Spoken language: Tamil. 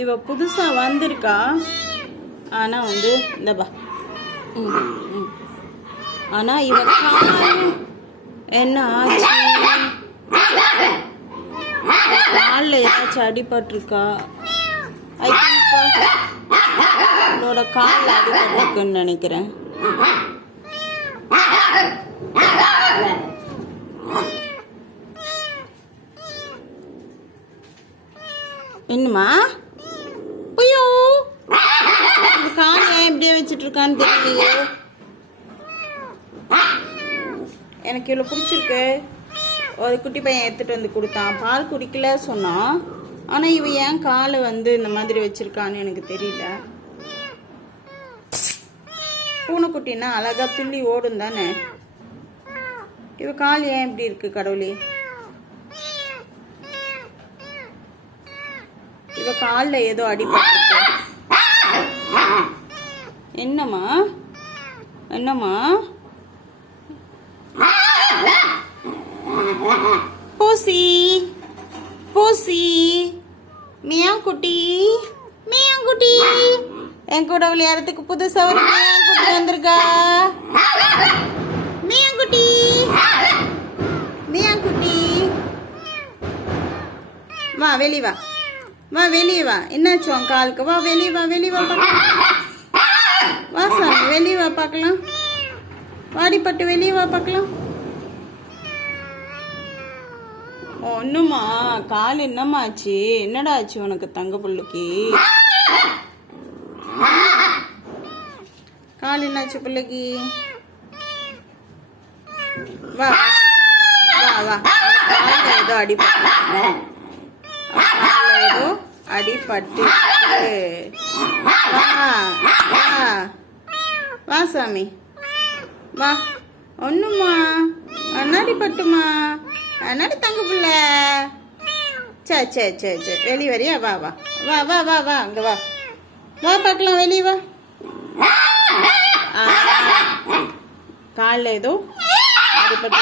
இவ புதுசா வந்திருக்கா. ஆனா வந்து இந்தபா ஆனா இவ என்ன ஆச்சு? காலில் ஏதாச்சும் அடிபட்டிருக்கா? ஐ திங்க் என்னோட காலில் அடிபட்டிருக்குன்னு நினைக்கிறேன். என்னம்மா ஐயோ கால் ஏன் இப்படியே வச்சுட்டு இருக்கான்னு தெரியலையே. எனக்கு இவ்வளோ பிடிச்சிருக்கு. ஒரு குட்டி பையன் எடுத்துகிட்டு வந்து கொடுத்தான். பால் குடிக்கல சொன்னான். ஆனால் இவ ஏன் காலை வந்து இந்த மாதிரி வச்சிருக்கான்னு எனக்கு தெரியல. பூனைக்குட்டின்னா அழகா துள்ளி ஓடும் தானே. இவ கால் ஏன் இப்படி இருக்கு கடவுளே? இவ காலில் ஏதோ அடிபட்டிருக்கு. என்னம்மா என்னம்மா? பூசி பூசி மியாங்குட்டி மியாங்குட்டி என் கூட விளையாடுறதுக்கு புதுசா ஒரு மியாங்குட்டி வந்திருக்கா. மியாங்குட்டி மியாங்குட்டி வா வெளியே வா. வா வெளியே வா. என்னாச்சு உன் காலுக்கு? வா வெளியே வா. வெளியே வா பார்க்கலாம். வா சாமி வெளியே வா பார்க்கலாம். வாடிப்பட்டு வெளியே வா பார்க்கலாம். ஒண்ணுமா கால் என்னம்மா ஆச்சு? என்னடா ஆச்சு உனக்கு தங்க பிள்ளைக்கு? கால் என்னாச்சு பிள்ளைக்கு? வா வா வா. காலில் ஏதோ அடிபட்டு ஏதோ அடிபட்டு வா வா வா சாமி வா. ஒண்ணுமா அண்ணாடி பட்டுமா அண்ணாடி தங்க பிள்ளை. சே சே சே சே வெளியே வரியா? வா வா வா வா வா வா அங்க வா வா பார்க்கலாம். வெளியே வா. காலில் ஏதோ அடிபட்டு